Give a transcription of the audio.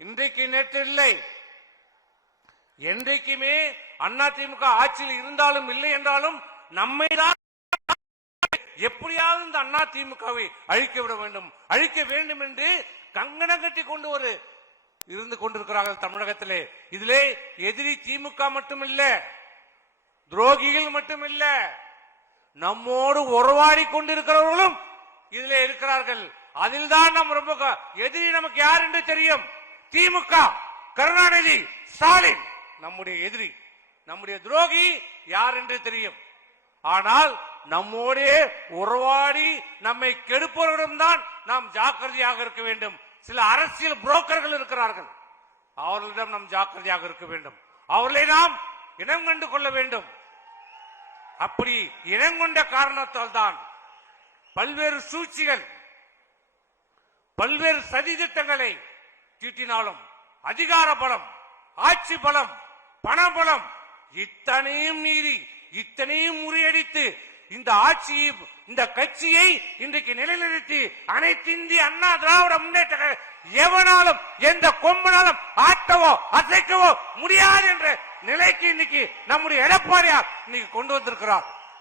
இன்றைக்கு நேற்று இல்லை, என்றைக்குமே அதிமுக ஆட்சியில் இருந்தாலும் இல்லை என்றாலும் நம்மை தான் எப்படியாவது இந்த அதிமுகவை அழிக்க வேண்டும் என்று கங்கணம் கட்டி கொண்டு இருந்து கொண்டிருக்கிறார்கள் தமிழகத்திலே. இதிலே எதிரி திமுக மட்டுமில்ல, துரோகிகள் மட்டுமில்ல, நம்மோடு உறவாடி கொண்டிருக்கிறவர்களும் இதிலே இருக்கிறார்கள். அதில் தான் நம்ம ரொம்ப எதிரி நமக்கு யார் என்று தெரியும். திமுக, கருணாநிதி, ஸ்டாலின் நம்முடைய எதிரி, நம்முடைய துரோகி யார் என்று தெரியும். ஆனால் நம்மோடே உறவாடி நம்மை கெடுப்பவர்களிடம் தான் நாம் ஜாக்கிரதையாக இருக்க வேண்டும். சில அரசியல் புரோக்கர்கள் இருக்கிறார்கள், அவர்களிடம் நாம் ஜாக்கிரதையாக இருக்க வேண்டும். அவர்களை நாம் இனம் கண்டு கொள்ள வேண்டும். அப்படி இனங்கொண்ட காரணத்தால் தான் பல்வேறு சூழ்ச்சிகள், பல்வேறு சதி திட்டங்களை தீட்டினாலும் அதிகார பலம், ஆட்சி பலம், பணபலம் இத்தனையும் மீறி இத்தனையும் முறியடித்து இந்த ஆட்சியை, இந்த கட்சியை இன்றைக்கு நிலைநிறுத்தி அனைத்து இந்திய அண்ணா திராவிட முன்னேற்ற எவனாலும் எந்த கொம்பனாலும் ஆட்டவோ அசைக்கவோ முடியாது என்ற நிலைக்கு இன்னைக்கு நம்முடைய எடப்பாடியார் இன்னைக்கு கொண்டு வந்திருக்கிறார்.